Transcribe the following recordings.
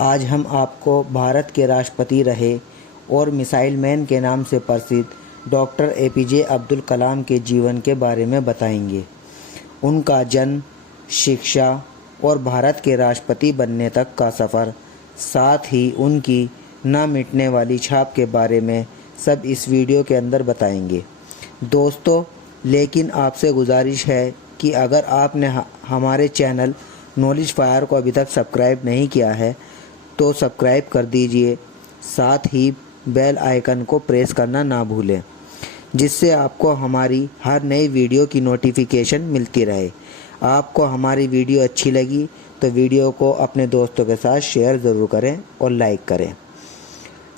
आज हम आपको भारत के राष्ट्रपति रहे और मिसाइल मैन के नाम से प्रसिद्ध डॉक्टर एपीजे अब्दुल कलाम के जीवन के बारे में बताएंगे। उनका जन्म, शिक्षा और भारत के राष्ट्रपति बनने तक का सफ़र, साथ ही उनकी न मिटने वाली छाप के बारे में सब इस वीडियो के अंदर बताएंगे। दोस्तों, लेकिन आपसे गुजारिश है कि अगर आपने हमारे चैनल नॉलेज फायर को अभी तक सब्सक्राइब नहीं किया है तो सब्सक्राइब कर दीजिए, साथ ही बेल आइकन को प्रेस करना ना भूलें, जिससे आपको हमारी हर नई वीडियो की नोटिफिकेशन मिलती रहे। आपको हमारी वीडियो अच्छी लगी तो वीडियो को अपने दोस्तों के साथ शेयर ज़रूर करें और लाइक करें।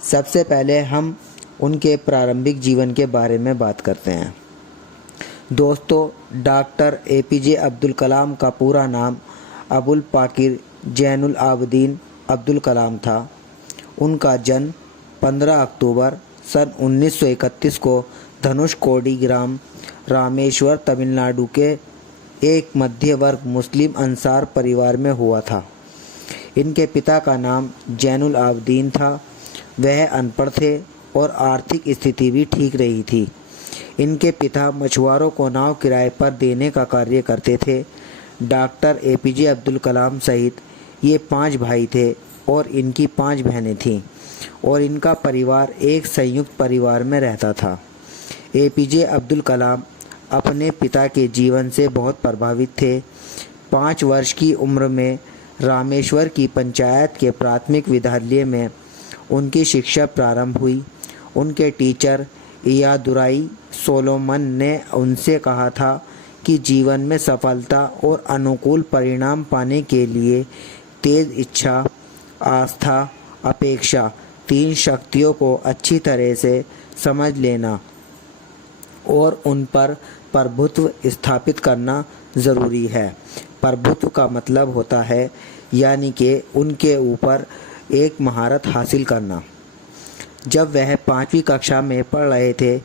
सबसे पहले हम उनके प्रारंभिक जीवन के बारे में बात करते हैं। दोस्तों, डॉक्टर एपीजे अब्दुल कलाम का पूरा नाम अबुल पाकिर जैनुल आबदीन अब्दुल कलाम था। उनका जन्म 15 अक्टूबर सन 1931 को धनुषकोडी ग्राम रामेश्वर, तमिलनाडु के एक मध्य वर्ग मुस्लिम अंसार परिवार में हुआ था। इनके पिता का नाम जैनुल आबदीन था। वह अनपढ़ थे और आर्थिक स्थिति भी ठीक रही थी। इनके पिता मछुआरों को नाव किराए पर देने का कार्य करते थे। डॉक्टर एपीजे अब्दुल कलाम सहित ये 5 भाई थे और इनकी 5 बहनें थीं और इनका परिवार एक संयुक्त परिवार में रहता था। एपीजे अब्दुल कलाम अपने पिता के जीवन से बहुत प्रभावित थे। 5 वर्ष की उम्र में रामेश्वर की पंचायत के प्राथमिक विद्यालय में उनकी शिक्षा प्रारंभ हुई। उनके टीचर इयादुराई सोलोमन ने उनसे कहा था कि जीवन में सफलता और अनुकूल परिणाम पाने के लिए तेज इच्छा, आस्था, अपेक्षा 3 शक्तियों को अच्छी तरह से समझ लेना और उन पर प्रभुत्व स्थापित करना ज़रूरी है। प्रभुत्व का मतलब होता है यानी कि उनके ऊपर एक महारत हासिल करना। जब वह 5वीं कक्षा में पढ़ रहे थे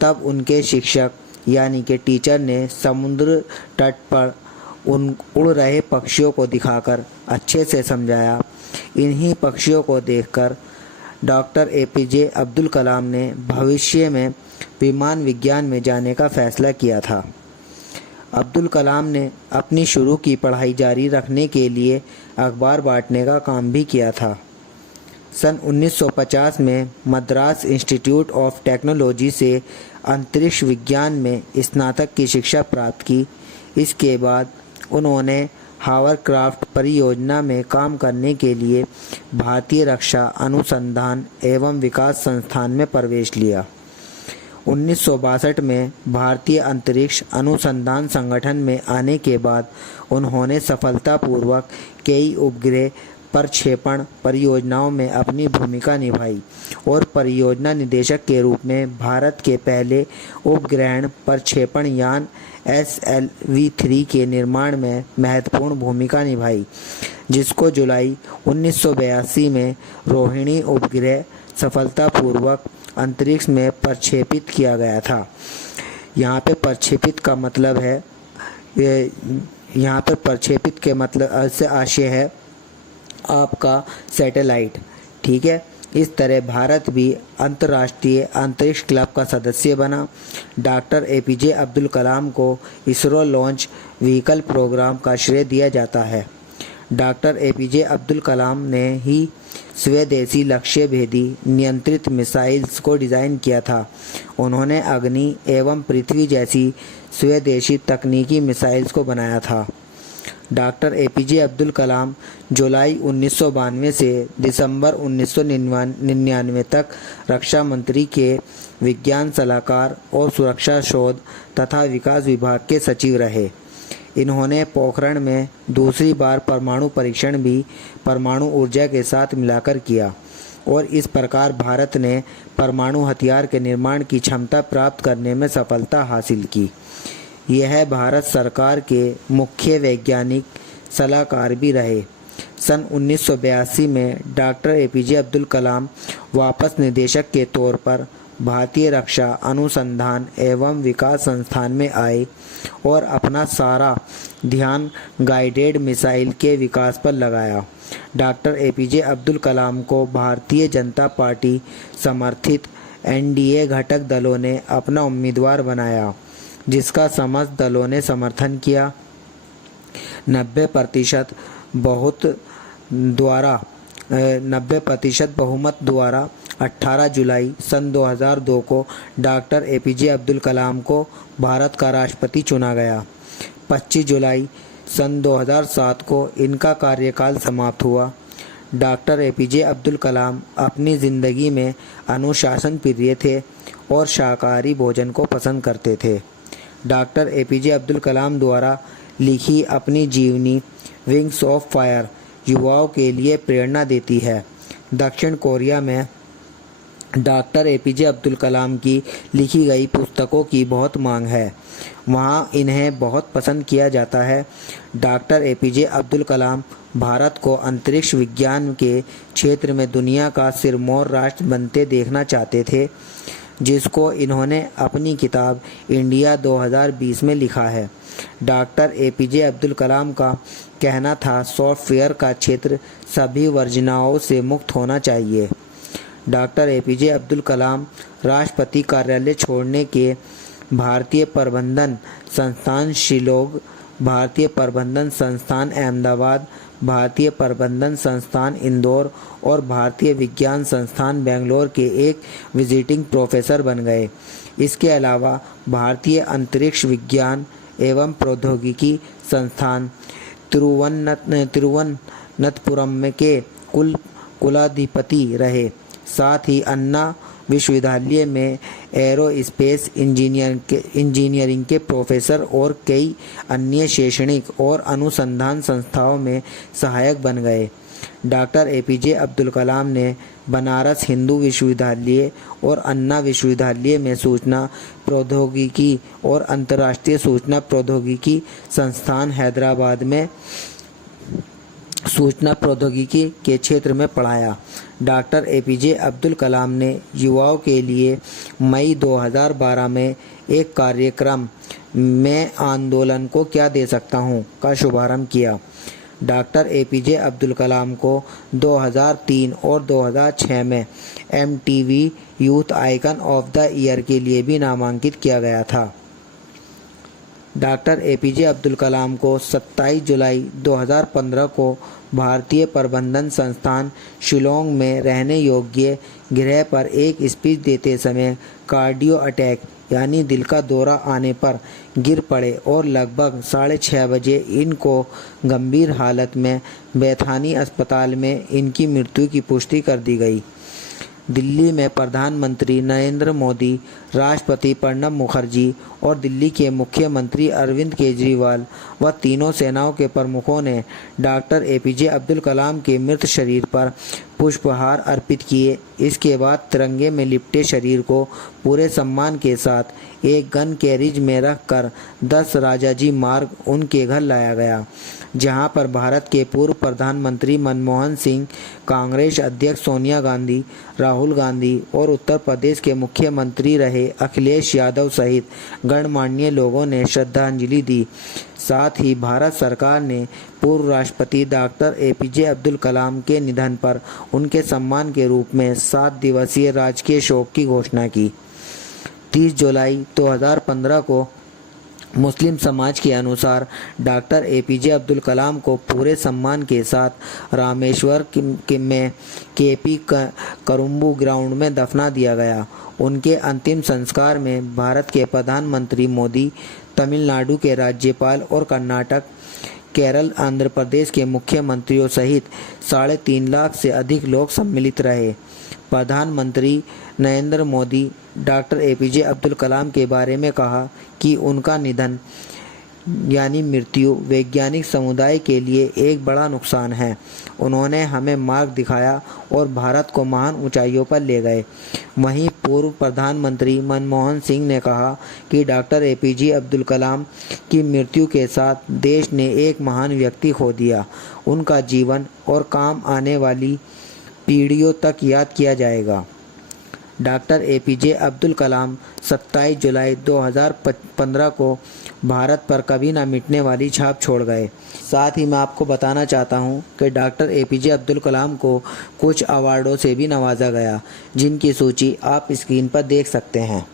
तब उनके शिक्षक यानी कि टीचर ने समुद्र तट पर उड़ रहे पक्षियों को दिखाकर अच्छे से समझाया। इन्हीं पक्षियों को देखकर डॉक्टर एपीजे अब्दुल कलाम ने भविष्य में विमान विज्ञान में जाने का फैसला किया था। अब्दुल कलाम ने अपनी शुरू की पढ़ाई जारी रखने के लिए अखबार बांटने का काम भी किया था। सन 1950 में मद्रास इंस्टीट्यूट ऑफ टेक्नोलॉजी से अंतरिक्ष विज्ञान में स्नातक की शिक्षा प्राप्त की। इसके बाद उन्होंने हावरक्राफ्ट परियोजना में काम करने के लिए भारतीय रक्षा अनुसंधान एवं विकास संस्थान में प्रवेश लिया। 1962 में भारतीय अंतरिक्ष अनुसंधान संगठन में आने के बाद उन्होंने सफलतापूर्वक कई उपग्रह प्रक्षेपण परियोजनाओं में अपनी भूमिका निभाई और परियोजना निदेशक के रूप में भारत के पहले उपग्रहण प्रक्षेपण यान SLV-3 के निर्माण में महत्वपूर्ण भूमिका निभाई, जिसको जुलाई 1982 में रोहिणी उपग्रह सफलतापूर्वक अंतरिक्ष में प्रक्षेपित किया गया था। यहाँ पे प्रक्षेपित का मतलब है, यहाँ पर प्रक्षेपित के मतलब से आशय है आपका सैटेलाइट, ठीक है। इस तरह भारत भी अंतर्राष्ट्रीय अंतरिक्ष क्लब का सदस्य बना। डॉक्टर एपीजे अब्दुल कलाम को इसरो लॉन्च व्हीकल प्रोग्राम का श्रेय दिया जाता है। डॉक्टर एपीजे अब्दुल कलाम ने ही स्वदेशी लक्ष्य भेदी नियंत्रित मिसाइल्स को डिज़ाइन किया था। उन्होंने अग्नि एवं पृथ्वी जैसी स्वदेशी तकनीकी मिसाइल्स को बनाया था। डॉक्टर एपीजे अब्दुल कलाम जुलाई 1992 से दिसंबर 1999 तक रक्षा मंत्री के विज्ञान सलाहकार और सुरक्षा शोध तथा विकास विभाग के सचिव रहे। इन्होंने पोखरण में दूसरी बार परमाणु परीक्षण भी परमाणु ऊर्जा के साथ मिलाकर किया और इस प्रकार भारत ने परमाणु हथियार के निर्माण की क्षमता प्राप्त करने में सफलता हासिल की। यह भारत सरकार के मुख्य वैज्ञानिक सलाहकार भी रहे। सन 1982 में डॉक्टर एपीजे अब्दुल कलाम वापस निदेशक के तौर पर भारतीय रक्षा अनुसंधान एवं विकास संस्थान में आए और अपना सारा ध्यान गाइडेड मिसाइल के विकास पर लगाया डॉक्टर एपीजे अब्दुल कलाम को भारतीय जनता पार्टी समर्थित एनडीए घटक दलों ने अपना उम्मीदवार बनाया, जिसका समस्त दलों ने समर्थन किया। 90% बहुमत द्वारा 18 जुलाई सन 2002 को डॉक्टर एपीजे अब्दुल कलाम को भारत का राष्ट्रपति चुना गया। 25 जुलाई सन 2007 को इनका कार्यकाल समाप्त हुआ। डॉक्टर एपीजे अब्दुल कलाम अपनी ज़िंदगी में अनुशासन प्रिय थे और शाकाहारी भोजन को पसंद करते थे। डॉक्टर एपीजे अब्दुल कलाम द्वारा लिखी अपनी जीवनी विंग्स ऑफ फायर युवाओं के लिए प्रेरणा देती है। दक्षिण कोरिया में डॉक्टर एपीजे अब्दुल कलाम की लिखी गई पुस्तकों की बहुत मांग है। वहाँ इन्हें बहुत पसंद किया जाता है। डॉक्टर एपीजे अब्दुल कलाम भारत को अंतरिक्ष विज्ञान के क्षेत्र में दुनिया का सिरमौर राष्ट्र बनते देखना चाहते थे, जिसको इन्होंने अपनी किताब इंडिया 2020 में लिखा है। डॉक्टर एपीजे अब्दुल कलाम का कहना था, सॉफ्टवेयर का क्षेत्र सभी वर्जनाओं से मुक्त होना चाहिए। डॉक्टर एपीजे अब्दुल कलाम राष्ट्रपति कार्यालय छोड़ने के भारतीय प्रबंधन संस्थान शिलोंग, भारतीय प्रबंधन संस्थान अहमदाबाद, भारतीय प्रबंधन संस्थान इंदौर और भारतीय विज्ञान संस्थान बेंगलोर के एक विजिटिंग प्रोफेसर बन गए। इसके अलावा भारतीय अंतरिक्ष विज्ञान एवं प्रौद्योगिकी संस्थान तिरुवनंतपुरम के कुलाधिपति रहे। साथ ही अन्ना विश्वविद्यालय में एरोस्पेस इंजीनियरिंग के प्रोफेसर और कई अन्य शैक्षणिक और अनुसंधान संस्थाओं में सहायक बन गए। डॉक्टर एपीजे अब्दुल कलाम ने बनारस हिंदू विश्वविद्यालय और अन्ना विश्वविद्यालय में सूचना प्रौद्योगिकी और अंतर्राष्ट्रीय सूचना प्रौद्योगिकी संस्थान हैदराबाद में सूचना प्रौद्योगिकी के क्षेत्र में पढ़ाया। डॉक्टर एपीजे अब्दुल कलाम ने युवाओं के लिए मई 2012 में एक कार्यक्रम मैं आंदोलन को क्या दे सकता हूँ का शुभारंभ किया। डॉक्टर एपीजे अब्दुल कलाम को 2003 और 2006 में MTV youth icon of the year के लिए भी नामांकित किया गया था। डॉक्टर एपीजे अब्दुल कलाम को 27 जुलाई 2015 को भारतीय प्रबंधन संस्थान शिलोंग में रहने योग्य गृह पर एक स्पीच देते समय कार्डियो अटैक यानी दिल का दौरा आने पर गिर पड़े और लगभग 6:30 बजे इनको गंभीर हालत में बैथानी अस्पताल में इनकी मृत्यु की पुष्टि कर दी गई। दिल्ली में प्रधानमंत्री नरेंद्र मोदी, राष्ट्रपति प्रणब मुखर्जी और दिल्ली के मुख्यमंत्री अरविंद केजरीवाल व तीनों सेनाओं के प्रमुखों ने डॉक्टर एपीजे अब्दुल कलाम के मृत शरीर पर पुष्पहार अर्पित किए। इसके बाद तिरंगे में लिपटे शरीर को पूरे सम्मान के साथ एक गन कैरिज में रखकर 10 राजाजी मार्ग उनके घर लाया गया, जहां पर भारत के पूर्व प्रधानमंत्री मनमोहन सिंह, कांग्रेस अध्यक्ष सोनिया गांधी, राहुल गांधी और उत्तर प्रदेश के मुख्यमंत्री रहे अखिलेश यादव सहित गणमान्य लोगों ने श्रद्धांजलि दी। साथ ही भारत सरकार ने पूर्व राष्ट्रपति डॉक्टर एपीजे अब्दुल कलाम के निधन पर उनके सम्मान के रूप में 7 दिवसीय राजकीय शोक की घोषणा की। 30 जुलाई 2015 को मुस्लिम समाज के अनुसार डॉक्टर एपीजे अब्दुल कलाम को पूरे सम्मान के साथ रामेश्वर में केपी करुम्बू ग्राउंड में दफना दिया गया। उनके अंतिम संस्कार में भारत के प्रधानमंत्री मोदी, तमिलनाडु के राज्यपाल और कर्नाटक, केरल, आंध्र प्रदेश के मुख्यमंत्रियों सहित 3.5 लाख से अधिक लोग सम्मिलित रहे। प्रधानमंत्री नरेंद्र मोदी डॉक्टर एपीजे अब्दुल कलाम के बारे में कहा कि उनका निधन यानी मृत्यु वैज्ञानिक समुदाय के लिए एक बड़ा नुकसान है। उन्होंने हमें मार्ग दिखाया और भारत को महान ऊंचाइयों पर ले गए। वहीं पूर्व प्रधानमंत्री मनमोहन सिंह ने कहा कि डॉक्टर एपीजे अब्दुल कलाम की मृत्यु के साथ देश ने एक महान व्यक्ति खो दिया। उनका जीवन और काम आने वाली पीढ़ियों तक याद किया जाएगा। डॉक्टर एपीजे अब्दुल कलाम 27 जुलाई 2015 को भारत पर कभी ना मिटने वाली छाप छोड़ गए। साथ ही मैं आपको बताना चाहता हूं कि डॉक्टर एपीजे अब्दुल कलाम को कुछ अवार्डों से भी नवाजा गया, जिनकी सूची आप स्क्रीन पर देख सकते हैं।